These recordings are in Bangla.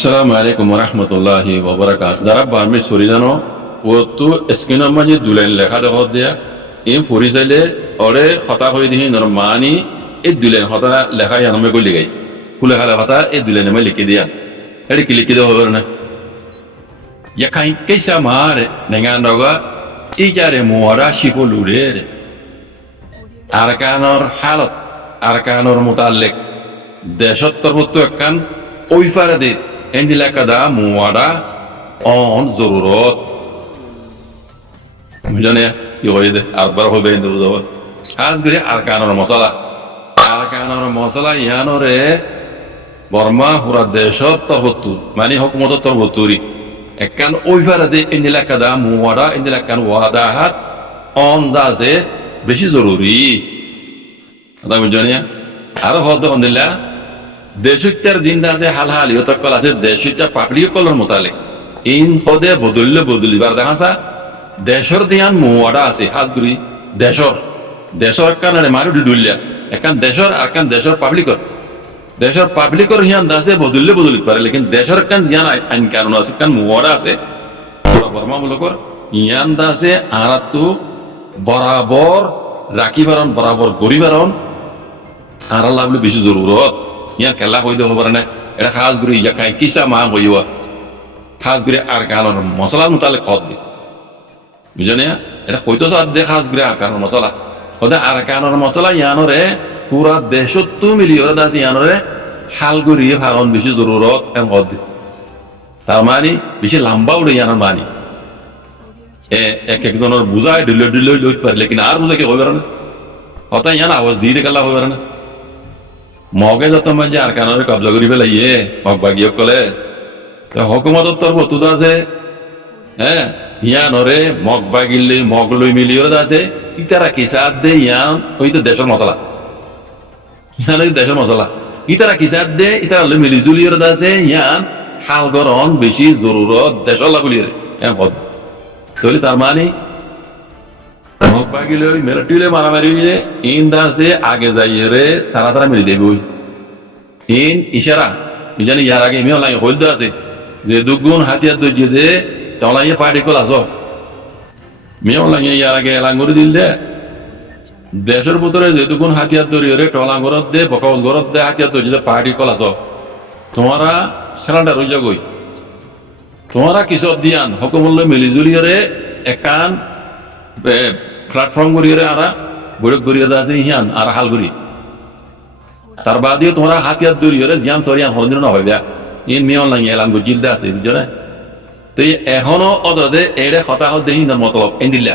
আসসালামু আলাইকুম রহমতুল্লাহি ওবরাকাত। যারা বার্মিজ ফরি জানো ও তো স্ক্রিনের মাঝে দুলাইন লেখা দেখা দিয়া এই ফরি চাইলে অরে হতা হয়ে দিহি নর মানি এই দুলাইন হতা লেখা ইয়ানমে গলি গাই ফুলে খালে হতা এই দুলাইনে মে লিখে দিয়া এটি কি লিখে দেওয়া হবে না ইয়াখাই কেসা মার নেঙ্গান রগা ইজারে মোয়ারা শিপলুরে আরকানর হালত আরকানর মুতাল্লিক দেশত তরবত একখান ওই ফারাদে এন্দিলা কাদা মুয়াডা অন জরুরত বুঝনে কি হয়ে দে আরবার হবে ইন্দু যাব আজ গরি আরকানর মশলা ইয়ানরে বর্মা পুরা দেশত তরবত মানে হুকুমত তরবতুরি একখান ওই ফারাদে এন্দিলা কাদা মুয়াডা এন্দিলা কান ওয়াদাহাত অন দাসে বেশি জরুরি আদা বুঝনে আর হদ আলহামদুলিল্লাহ দেশিটার জিন্দা আছে হাল হাল ইয়তকল আছে দেশিটা পাবলিক কলর মোতালে ইন হদে বদলিবার দেখাসা দেশর দিয়ান মুয়াডা আছে হাজগুড়ি দেশর কারণে মারু ডিডুলিয়া একান দেশর আর কান দেশর পাবলিকর হিয়ান দাসে বদলি পারে লেকিন দেশর কান জিয়ান আইন কানুন আছে কান মুয়াডা আছে বর্মা মুলকর ইয়ান দাসে আরাতু বরাবর রাখিবারন বরাবর গরিবারন আর লাগলে বেশি জরুরত ইয়ার খেলা হইতে হবে না এটা খাস করে ইয়া খাই কিসা মা হইয়া খাস করে আর কারণ মশলা মোতালে খত দি বুঝনে এটা হইতো সাদ দে খাস করে আর কারণ মশলা ওদে আর কারণ মশলা ইয়ানরে পুরা দেশত মিলিয়র দাস ইয়ানরে হাল করিয়ে ভারণ বেশি জরুরত কেন খত দি তার মানে বেশি লম্বা উড়ে ইয়ানোর মানি এক একজনের বুঝায় ডিলে লইতে পারে লেকিন আর বুঝা কি হইবে না হতা ইয়ান আওয়াজ দিয়ে গেলা হইবে না মগে যত মাঝে আর কানরে কবজা করি পেলাইয়ে মগ বাগিয়ে কলে তো হকুমতর তোর বতুদ আছে হ্যাঁ ইয়ানরে মগ বাগিলে মগ লই মিলিও আছে ইতারা কিসাদ দে ইয়ান হইতো দেশের মশলা ইতারা কিসাদ দে ইতারা লই মিলি জুলিওর আছে ইয়ান হাল গরন বেশি জরুরত দেশর লাগুলিয়ে হ্যাঁ বদ তাহলে তার মানে মগ বাগিলে মেরটিলে মারামারি ইন দাসে আগে যাইয়ে রে তারা মিলি দেবে ওই ইন ইশারা জানি ইয়ার আগে মেও লাগে হইলতে আছে যে দুগুণ হাতিয়ার দইয়ে দে তলাইয়ে পার্টি কল আস মেও লাগে ইয়ার আগে এলাঙ্গুরি দিল দে দেশের ভিতরে যে দুগুণ হাতিয়ার দরিয়ে রে টলাঙ্গরত দে বকজ গরত দে হাতিয়ার দইয়ে দে পার্টি কল আস তোমারা সেলাটা রই যাগই তোমারা কিসব দিয়ান হকুমল্য মিলিজুলিয়ে রে একান প্ল্যাটফর্ম করিয়ে আরা বৈঠক করিয়ে আছে হিয়ান আর হালগুড়ি তার বাদেও তোমরা হাতিয়ার দরিয়ে জিয়ান সরিয়ান হল না হয় ইন মেয়ন লাগে এলান গিলদে আছে বুঝছো না তো এখনো অদে এড়ে হতাহত দেহি না মতলব এন্দিল্লা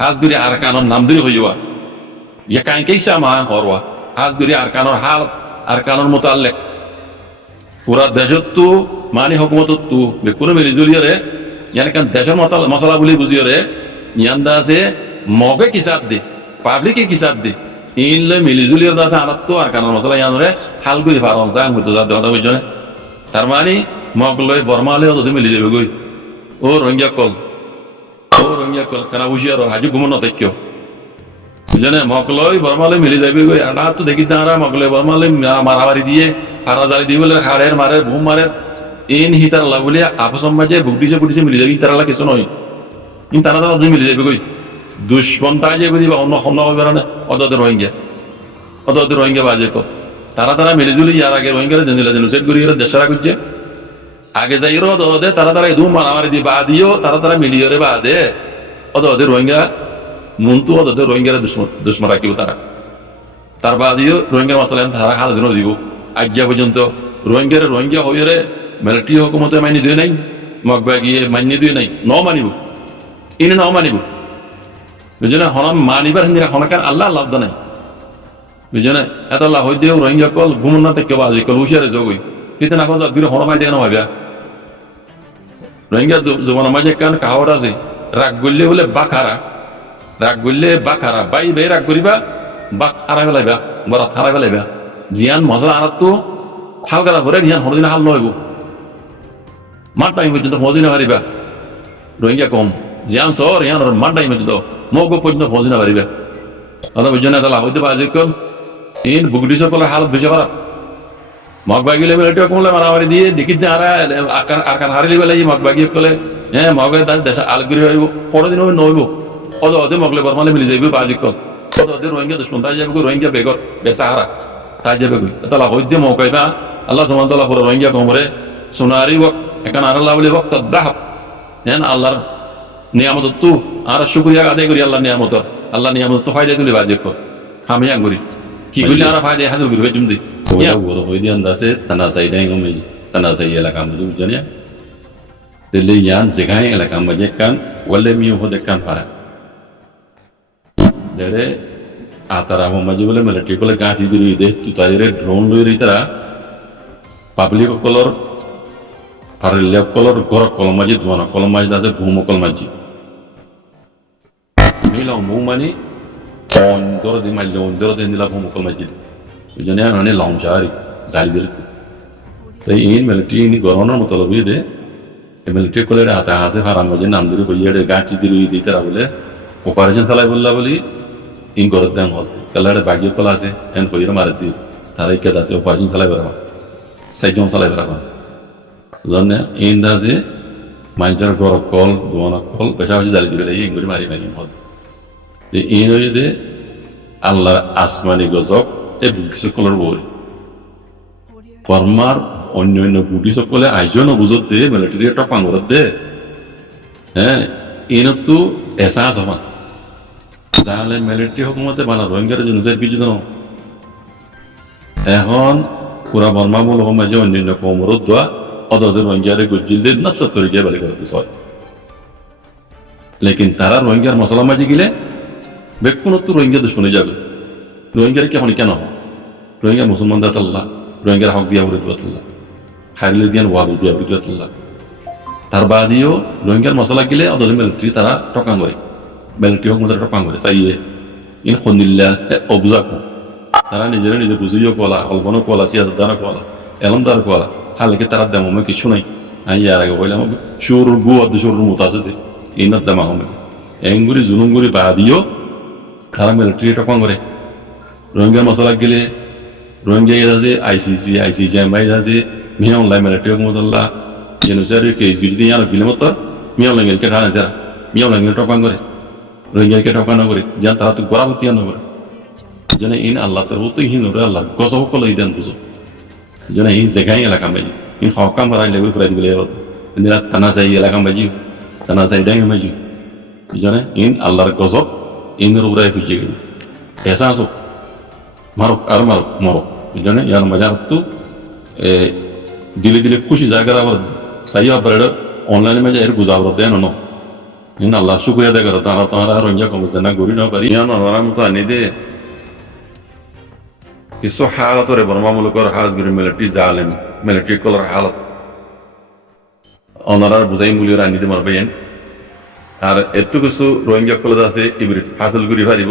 হাজগুড়ি আর কানর নাম ধরে হয়ে যাওয়া ইয়া কান কেসা মা হরওয়া হাজগুড়ি আর কানর হাল আর কানর মোতাল্লেক পুরা দেশত তো মানে হকুমত তো কোনো মিলিজুলিয়ে রে ইয়ান কান দেশের মশলা বলি বুঝিয়ে রে ইয়ান্দা আছে মগে কিসাদ দে পাবলিকে কিসাদ দে ইনলে মিলিজুলির দাসে আনাত্তো আর কারণ মশলা ইয়ানরে হালগুড়ি ফারন যায় হইতো যা দেওয়া বুঝনে তার মানে মগ লই বর্মালে যদি মিলি যাবে গই ও রঙ্গিয়া কল কানা উজিয়ার হাজি ঘুমন নতেক্য বুঝনে মগ লই বর্মালে মিলি যাবে গই আটা তো দেখি তারা মগ লই বর্মালে মারামারি দিয়ে ফারা জালি দিয়ে বলে খাড়ের মারে ঘুম মারে ইন হিতার লাগুলি আপস মাঝে বুকটিছে মিলি যাবে তারা কিছু নয় ইন তারা যদি মিলি যাবে গই দুষ্পন্থা যে বুঝি বা অন্য অন্য বেড়ানে অদদের রোহিঙ্গা বাজে কো তারা মিলিজুলি ইয়ার আগে রোহিঙ্গা জেনুসাইড করি দেশরা করছে আগে যাই অদে তারা এদু মারামারি দিয়ে বা দিও তারা মিলিয়ে রে বা দে অদদের রোহিঙ্গা মন্তু অদদের রোহিঙ্গার দুশ্মন রাখিব তার বাদিও রোহিঙ্গার মশলা তারা হাল দিন দিব আজ্ঞা পর্যন্ত রোহিঙ্গা হয়ে রে মিলিটারি হুকুমতে মাইনি দিয়ে নাই মগবা গিয়ে মাইনি দিয়ে নাই মানিব ইনে মানিব বুঝলে হনম মানিবার হিন্দিরা হনকার আল্লাহ লাভ নাই বুঝলে এত লাভ হই দিও রোহিঙ্গা কল ঘুমন না থেকে বাজি কল হুশিয়ারে যোগই কিন্তু না কথা বিরো হনমাই দেয় না ভাবিয়া রোহিঙ্গা জমানা মাঝে কান কাহাওয়াত আছে রাগ গললে বলে বাখারা বাই রাগ করিবা বাক হারাই ফেলাইবা বরাত হারাই ফেলাইবা জিয়ান মশলা আনাত তো হালকা ভরে জিয়ান হরদিন হাল নহইব মাঠ টাইম পর্যন্ত মজি না হারিবা রোহিঙ্গা কম জিয়ান সর ইয়ান মাঠ টাইম পর্যন্ত মগ পর্যন্ত ফৌজি না পারিবে অত বুঝছো না তাহলে হইতে পারে যে ইন বুগডিসের ফলে হালত বেশি খারাপ মগবাগিলে মিলিটারি কমলে মারামারি দিয়ে দেখি যে আকার হারিলি বেলা মগবাগি কলে হ্যাঁ মগে দেশ আলগুড়ি হইব পরের দিন নইব অদে মগলে বর্মালে মিলি যাইব বাজিক কল অদে রোহিঙ্গা দুশ্মন তাই যাবে রোহিঙ্গা বেগর বেসাহারা তাই যাবে তালা হইতে মৌকাইবা আল্লাহ সুবহানাহু ওয়া তাআলা পুরো রোহিঙ্গা কমরে সোনারি ওয়াক এখান আল্লাহ বলি ওয়াক্ত দাহাব হ্যাঁ আল্লাহর নিয়ামত তু আর শুকরিয়া আদায় করি আল্লাহ নিয়ামত তো ফায়দা তুলি বাজিক কল আমি আঙ্গুরি কি বললে আর ফায়দা হাজার করি জুম দি বড় হই দি আন্দাসে তানা সাইডাই গমে তানা সাই এলাকা মধ্যে বুঝনিয়া তেলে ইয়ান জায়গায় এলাকা মধ্যে কান ওয়ালে মিও হদে কান পারা দেরে আতারা মমাজি বলে মিলিটারি কলে গাঁচি দিলি দে তু তাইরে ড্রোন লই রিতারা পাবলিক কলর আর লেপ কলর গর কলমাজি দোনা কলমাজি দাসে ভূম কলমাজি মিলাও মু মানে অন্দর দি মাইলে অন্দর দি নিলা ভূম কলমাজি বুঝনিয়া মানে লংশারি জাইবির তাই ইন মিলিটারি নি গরনের মতলবি দে মিলিটারি কলে আতা হাসে হারাম মাঝে নাম ধরে কইয়াড়ে গাঁচি দিলি দিতারা বলে অপারেশন চালাই বললা বলি ইন গরত দেন হল কালারে বাগিয়ে কলা আছে এন কইরা মারে দি তারা ইকে দাসে অপারেশন চালাই বেড়াবা সাইজন চালাই বেড়াবা জানে ইন দাসে মাইজার গর কল দোনা কল পেশা হচ্ছে জালি দিবে এই ইংগুরি মারি মারি হল যে ইন হয়ে দে আল্লাহ আসমানি গজব এ বুদ্ধি সকলের বই বর্মার অন্য অন্য বুদ্ধি সকলে আইজন বুঝত দে মিলিটারি টপাং করত দে হ্যাঁ ইনতো এসাস হমান যাহলে মিলিটারি হুকুমতে বানা রোহিঙ্গার জেনোসাইড কিছু জানো এখন পুরা বর্মা মূল মাঝে অন্যান্য কমরত দোয়া অদদের রোহিঙ্গারে গুজিলে নচ্ছর তরিকে বালি করতে হয় লেকিন তারা রোহিঙ্গার মশলা মাঝে গেলে বেকুনত্ব রোহিঙ্গা দুশ্মনে যাবে রোহিঙ্গারে কেমন কেন রোহিঙ্গা মুসলমান দাতাল্লাহ রোহিঙ্গার হক দিয়া উড়ে দিয়াল্লাহ খাইলে দিয়ান ওয়াবিজ দিয়া উড়ে দিয়াল্লাহ তার বাদিও রোহিঙ্গার মশলা গেলে অদদের মিলিটারি তারা টকাং করে মিলিটারি হোক মধ্যে টকাং করে চাইয়ে ইন খন্দিল্লা অবজাকু তারা নিজেরা নিজে বুঝিও কলা কল্পনা কলা সিয়াদানো কলা এলমদার কলা হালকে তারা দেমে কিছু নাই আমি ইয়ার আগে বললাম সুর গু অর্ধ সুর মতো আছে ইনার দেমা হবে এঙ্গুরি জুলুমগুরি বাদিও তারা মিলিটারি টকাং করে রোহিঙ্গার মশলা গেলে রোহিঙ্গা আছে আইসিসি এমআই আছে মিয়া অনলাইন মিলিটারি হোক মতল্লা জেনোসাইড কেস যদি ইয়ার গিলে মতো মিয়া অনলাইন কে ঠানা যারা মিয়া অনলাইন টকাং করে রোহিঙ্গাকে টকানো করে যেন তারা তো গড়াবতী আনো করে যেন ইন আল্লাহ তার তো ইন ওরে আল্লাহ গজব কলে দেন বুঝো যেন এই জায়গায় এলাকা মাঝি ইন হকাম হারাই লেগুল করে দিলে ইন্দিরা তানা চাই এলাকা মাঝি তানা চাই ডাই মাঝি যেন ইন আল্লাহর গজব ইনের উড়াই খুঁজে গেল এসা আসো মারক আর মারক মরক যেন ইয়ার মজা তো দিলে দিলে খুশি জায়গার আবার চাই আবার অনলাইনে মাঝে এর গুজাবর দেন ন ইন আল্লাহ শুক্রিয়া দে করো তারা তোমার রোহিঙ্গা কমছে না গড়ি না পারি ইয়ান নরাম তো আনি দে কিছু হালতরে বর্মা মুলুকর হাজগুরি মিলিটারি জালেম মিলিটারি কলার হালত অনারার বুঝাই মুলিয়র আনি দিতে মারবেন আর এত কিছু রোহিঙ্গা কলেজ আছে ইবরিত হাসিল করি পারিব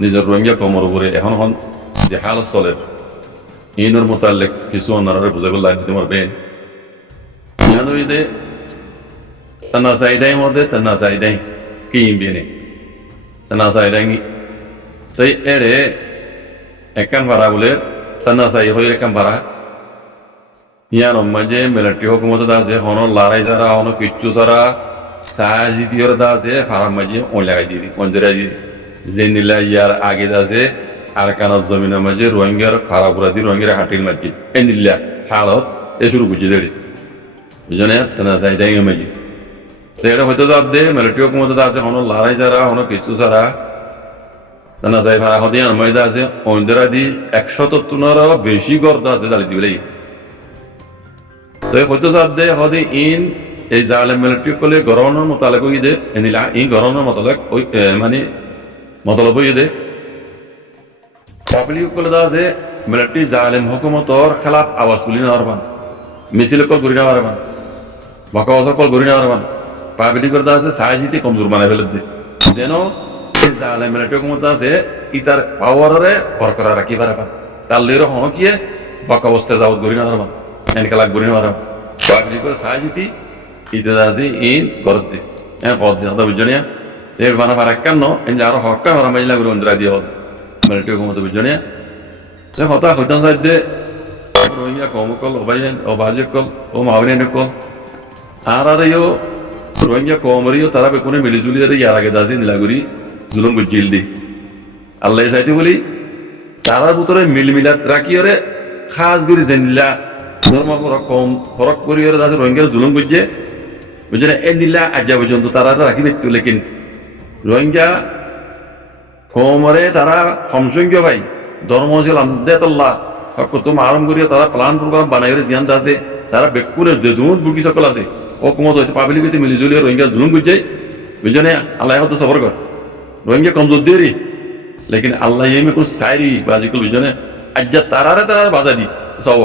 নিজের রোহিঙ্গা কমর উপরে এখন হন যে হালত চলে ইনোর মোতালেক কিছু অনারার বুঝাই বলে আনি দিতে মারবেন ইয়ান দে tanah saidai mode tanah saidai kiim bini tanah saidai sai ere ekan bara bole tanah sai hoy ekan bara yan ommaje military hukumat da je hono larai jara hono kichu sara saji diyor da je haram maje on lagai di onjera di zenilla yar age da je arkana zamina maje rohingyar kharabura di rohingyar hatil maje enilla halat e shuru buji dedi bujone tanah saidai maje এটা হয়তো যার দে মিলিটারি হুকুমত আছে হনো লড়াই যারা হনো কিছু সারা না যাই ভাড়া হদি আনমাই আছে অন্যরা দি 170 বেশি গর্দ আছে জালি দিবলে তো হয়তো যার দে হদি ইন এই জালেম মিলিটারি কলে গরনের মোতালেক হই দে এনিলা ইন গরনের মোতালেক ওই মানে মতলব হই দে পাবলিক কলে আছে মিলিটারি জালেম হুকুমতর খেলাফ আওয়াজ তুলি না পারবান মিছিল কল করি না পারবান বকাওয়াজ কল করি না পারবান পাবলিক করতে আছে সাহায্যতে কমজোর বানাই ফেলে দে যেন জালেম মিলিটারি হুকুমত আছে ইতার পাওয়ারে বরকরার রাখি পারবা তার লেরো হন কি বকা অবস্থায় যাওয়াত করি না পারবা এনকালাক করি না পারবা পাবলিক করে সাহায্যতে ইতে আছে ইন করতে হ্যাঁ পদ দিন তো বুঝনিয়া এর বানা পার কেন এন আরো হক্কা হরা মাইলা করে অন্দরা দিয়ে মিলিটারি হুকুমত বুঝনিয়া সে হতা হইতাম সাইডে রোহিঙ্গা কমকল অবাইন অবাজকল ও মাহবিনকল আরও রোহিঙ্গা কমরিও তারা বেকুনে মিলিজুলি ইয়ার আগে দাসি নীলাগুড়ি জুলুম বুঝিল দি আল্লাহ চাইতে বলি তারার ভিতরে মিলমিলাত রাখি ওরে খাস করি জেনিলা ধর্ম ফরক করি ওরে দাসে রোহিঙ্গা জুলুম বুঝছে বুঝছে না এই নিলা আজ্ঞা পর্যন্ত তারা রাখি দেখতো লেকিন রোহিঙ্গা কমরে তারা সমসংখ্য ভাই ধর্ম ছিল আমদেতল্লাহ কত আরম করিয়া তারা প্লান প্রোগ্রাম বানাই জিয়ান আছে তারা বেকুনে দুধ বুকি সকল আছে ও কুমত হয়েছে পাবলিক মিলিজুলি রোহিঙ্গা জুলুম বুঝছে বুঝছে না আল্লাহ হতো সবর কর রোহিঙ্গা কমজোর দিয়ে लेकिन अल्लाह ये में कुछ सारी बाजिकल विजने अज्जा तारारे तारारे बाजा दी सब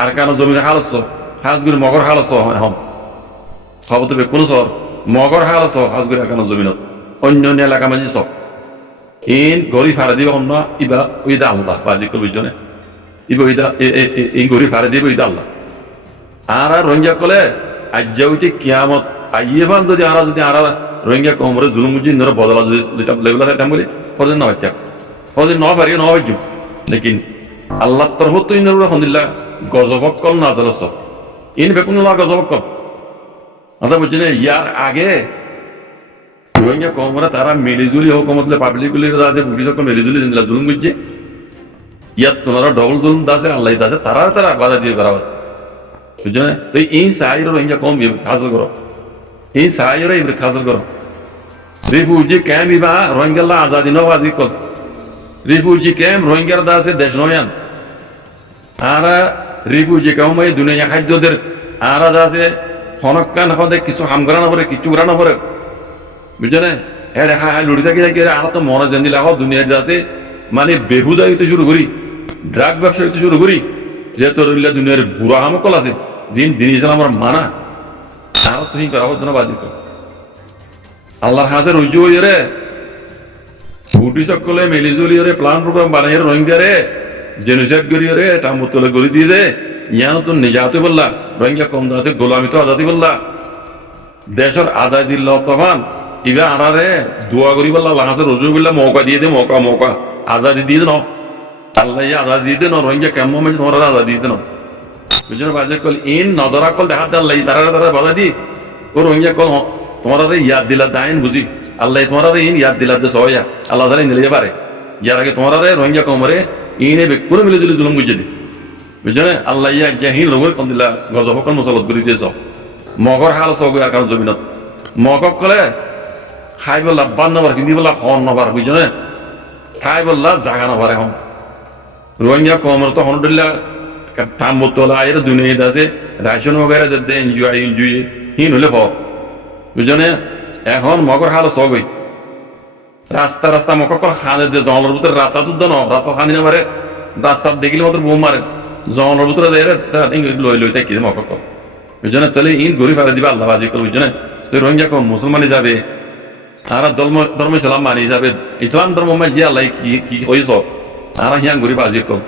अरकान जमीन हालस हाजगुर मगर हालस हम सब तो बेकुन सर मगर हालस हाजगुर अरकान जमीन अन्य अन्य एलाका में सब इन गरी फारे दिबो हम ना इबा उइदा अल्लाह बाजिकल विजने इबा उइदा इन गरी फारे दिबो उइदा अल्लाह आरा रोहिंग्या कोले अज्जा उइते कियामत आइए फान যদি আরা রোহিঙ্গা কমরে জুলুম মুজি নর বদলা যেটা লেভেল আছে বলি ফরজ না হইতা ফরজ না পারি না হইজু লেকিন আল্লাহ তরফ তো ইনর আলহামদুলিল্লাহ গজবক কল না জালস ইন বেকুন না গজবক কল আদা বুঝিনে ইয়ার আগে রোহিঙ্গা কমরে তারা মিলিজুলি হুকুমতলে পাবলিকলি আছে পুলিশ কম মিলিজুলি জিনলা জুলুম মুজি ইয়াত তোমরা ডবল জুলুম দাসে আল্লাহ দাসে তারা বাধা দিয়ে করাও বুঝিনে তো এই সাইর রোহিঙ্গা কম হাসিল করো এই সাহায্যরা ইবরে হাসিল করো রিফিউজি ক্যাম্প ইবা রোহিঙ্গাল্লা আজাদি ন বাজি কল রিফিউজি ক্যাম্প রোহিঙ্গার দাসে দেশ নয়ান আরা রিফিউজি ক্যাম্প এই দুনিয়া খাদ্যদের আরা দাসে হনকান হদে কিছু হামগরা না করে কিছু করা না করে বুঝলে এর হা লুড়ি থাকি থাকি আরা তো মনে জানিলা হ দুনিয়ার দাসে মানে বেহুদা হইতে শুরু করি ড্রাগ ব্যবসা হইতে শুরু করি যে তোর দুনিয়ার বুড়া হামকল আছে দিন দিন ইসলাম আমার মানা আরো তুমি করা হতো না বাজি কর আল্লাহর হাসে রুজু হয়ে রে বুটি সকলে মিলিজুলি রে প্লান প্রোগ্রাম বানাই রোহিঙ্গা রে জেনোসাইড করি রে এটা মুতলে করে দিয়ে দে ইয়ানো তো নিজাতে বললা রোহিঙ্গা কম দাতে গোলামি তো আজাদি বললা দেশের আজাদি ল তখন ইবা আনারে দোয়া করি বললা আল্লাহ হাসে রুজু বললা মৌকা দিয়ে দে মৌকা আজাদি দিয়ে দে ন আল্লাহ আজাদি দিয়ে দে ন রোহিঙ্গা কেমন মানে তোমার আজাদি দিয়ে দে ন বুঝলেন বাজে কল ইন নজরা কল দেখা দে আল্লাহ তারা বাধা দি ও রোহিঙ্গা কল তোমার ইয়াদ দিলা দাইন বুঝি আল্লাহ তোমার ইন ইয়াদ দিলা দে সয়া আল্লাহ তালা নিলে পারে ইয়ার আগে তোমার রোহিঙ্গা কমরে ইনে বেকুরে মিলে জুলি জুলুম বুঝে দি বুঝলেন আল্লাহ ইয়া জাহিন রোগের কম দিলা গজব কল মুসলত করে দিয়েছ মগর হাল সব আর কারণ জমিনত মগক কলে খাই বললা বান নবার কিনি বললা হন নবার বুঝলেন খাই বললা জাগা নবার এখন রোহিঙ্গা কমর তো হনদুল্লাহ কাম তোলা এর দুনিয়া আছে রাশন वगैरह দে এনজয় হিন হলে হ বুঝনে এখন মগর হাল সগই রাস্তা মকর খানে দে জঙ্গলের ভিতরে রাস্তা তো দন রাস্তা খানি না মারে রাস্তা দেখিলে মাত্র বোম মারে জঙ্গলের ভিতরে লই থাকি মকর বুঝনে তাহলে ইন গরিব হারে দিবা আল্লাহ বাজি কল বুঝনে তো রোহিঙ্গা কোন মুসলমানই যাবে আর ধর্ম ইসলাম মানি যাবে ইসলাম ধর্ম মানে যে আল্লাহ কি হইছ আর হিয়ান গরিব বাজি কল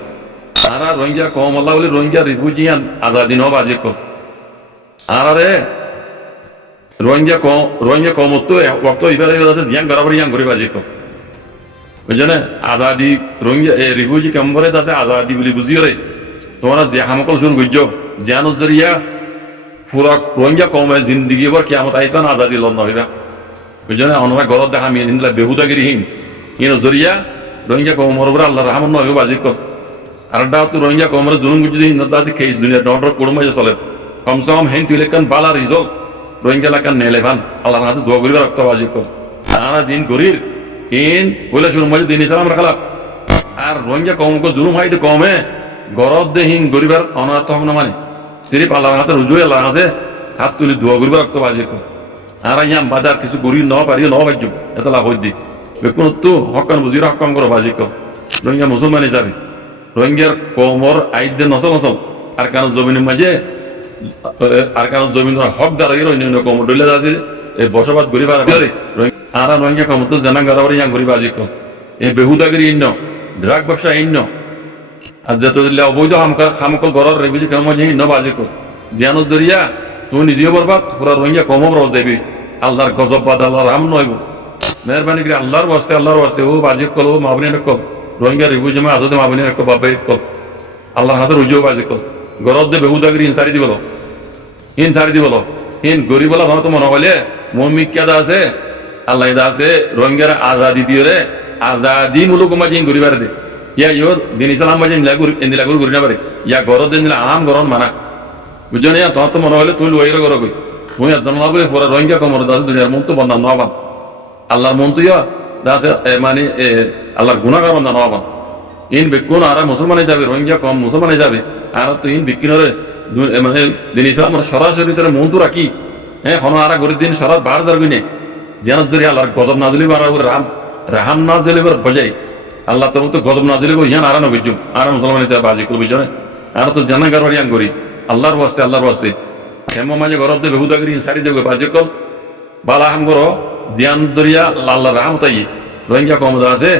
আরা রোহিঙ্গা কম আল্লাহ বলে রোহিঙ্গা রিফিউজিয়ান আজাদি ন বাজি কল আরে রোহিঙ্গা কম তো ওয়াক্ত ইবারে জিয়ান বরাবর ইয়ান গরিব বাজি কল বুঝলে আজাদি রোহিঙ্গা রিফিউজি কম্বরে আছে আজাদি বলে বুঝিও রে তোমরা যে হামকল শুরু করছো জিয়ান জরিয়া পুরা রোহিঙ্গা কমে জিন্দগি এবার কিয়ামত আইতান আজাদি লন নহিবা বুঝলে অনরা গরত দেখা মিলা বেহুদাগিরি হিম ইন জরিয়া রোহিঙ্গা কমর উপর আল্লাহ রহমান নহিবা বাজি কল আরডা তো রোহিঙ্গা কমরে জুলুম গুজি নদাসি কেস দুনিয়া ডর কোড়মাই চলে কমসে কম হেন তুইলেকান বালা রিজল্ট রোহিঙ্গা লাকান নেলেভান আল্লাহর কাছে দোয়া করিবা রক্তবাজি কর তারা দিন গরির ইন বলে শুরু মজে দিন ইসলাম রাখলা আর রোহিঙ্গা কমকে জুলুম হাইতে কমে গরদ দে হিন গরিবার অনাথ হব না মানে সিরিফ আল্লাহর কাছে রুজু আল্লাহর কাছে হাত তুলি দোয়া করিবা রক্তবাজি কর আর ইয়াম বাজার কিছু গরি ন পারি ন বাজ্য এত লাভ হই দি বেকুন তো হকান বুঝির হকাম করো বাজি কর রোহিঙ্গা মুসলমান হিসাবে রোহিঙ্গার কমর আইদে নসল আর কারণ জমিনের মাঝে আর কারণ জমিন হকদার অন্য কমর ডলে আছে এই বসবাস গরিব আর রোহিঙ্গা কমর তো জানা গারাবার ইয়াং গরিব আজি কম এই বেহুদাগিরি ইন্ন ড্রাগ ব্যবসা ইন্ন আর যত অবৈধ হামকল ঘরের রেভিজি কাম ইন্ন বাজি কম জিয়ানো জরিয়া তুমি নিজেও বরবাদ পুরা রোহিঙ্গা কমর রস যাবি আল্লাহর গজব বাদ আল্লাহর রাম নইব মেহরবানি করে আল্লাহর ওয়াস্তে ও বাজি কল ও মাহবিনের কল রোহিঙ্গা রিভিউ জমা আজতে মাহবিনের কল বাবাই কল আল্লাহর হাজার উজ্জ্বল বাজে কল গরদ দে বেহুদাগিরি ইনসারি দিবল হিন সারি দিবল হিন গরিবলা ধর তো মনে হলে মমিক কেদা আছে আল্লাহ ইদা আছে রোহিঙ্গার আজাদি দিয়ে রে আজাদি মূলক মাঝে গরিবার দে ইয়া ইয়োর দিন ইসলাম মাঝে ইন্দিলা গুরু গরি না পারে ইয়া গরদ দিন আম গরন মানা বুঝছো না তোমার তো মনে হলে তুই ওইরা গর কই তুই জানা বলে পরে রোহিঙ্গা কমর দাস দুনিয়ার মন তো বন্ধা নবান আল্লাহর মন তো ইয়া দাসে মানে আল্লাহর গুণাগার বন্ধা নবান ইন বেকুন আর মুসলমান যাবে রোহিঙ্গা কম মুসলমান যাবে আর তো ইন বিকিনরে মানে দিন ইসলাম সরাসরি তার মন তো রাখি হ্যাঁ হন আর গরিব দিন সরাস বার যাবি নে যেন যদি আল্লাহর গজব না দিলি আর রাহাম না দিলে বজাই আল্লাহ তোর তো গজব না দিলে ইয়ান আর না বুঝুম আর মুসলমান যাবে বাজি করবি বুঝছো না আর তো জানাগার বাড়িয়ান করি আল্লাহর বাস্তে হেম মাঝে গরব দে বেহুদাগিরি সারি দেবে বাজি কল বালা হাম গর জিয়ান দরিয়া আল্লাহ রাহাম তাই রোহিঙ্গা কম আছে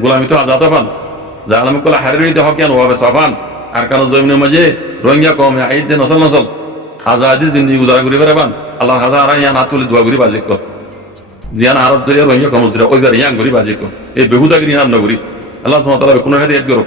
গোলামি তো আজাদ পান জালাম কলা হারিয়ে দেহ কেন হবে সাফান আর কারণ জমিনের মাঝে রোহিঙ্গা কম আইদ দে নসল নসল আজাদি জিন্দি গুজারা করি পারেবান আল্লাহর হাজার আর ইয়ান হাত তুলে দোয়া করি বাজি কল জিয়ান আরব দরিয়া রোহিঙ্গা কম ওইবার ইয়ান করি বাজি কল এই বেহুদাগিরি নাম নগরী আল্লাহ সুবহানাহু ওয়া তাআলা কোনো হাদিয়াত করো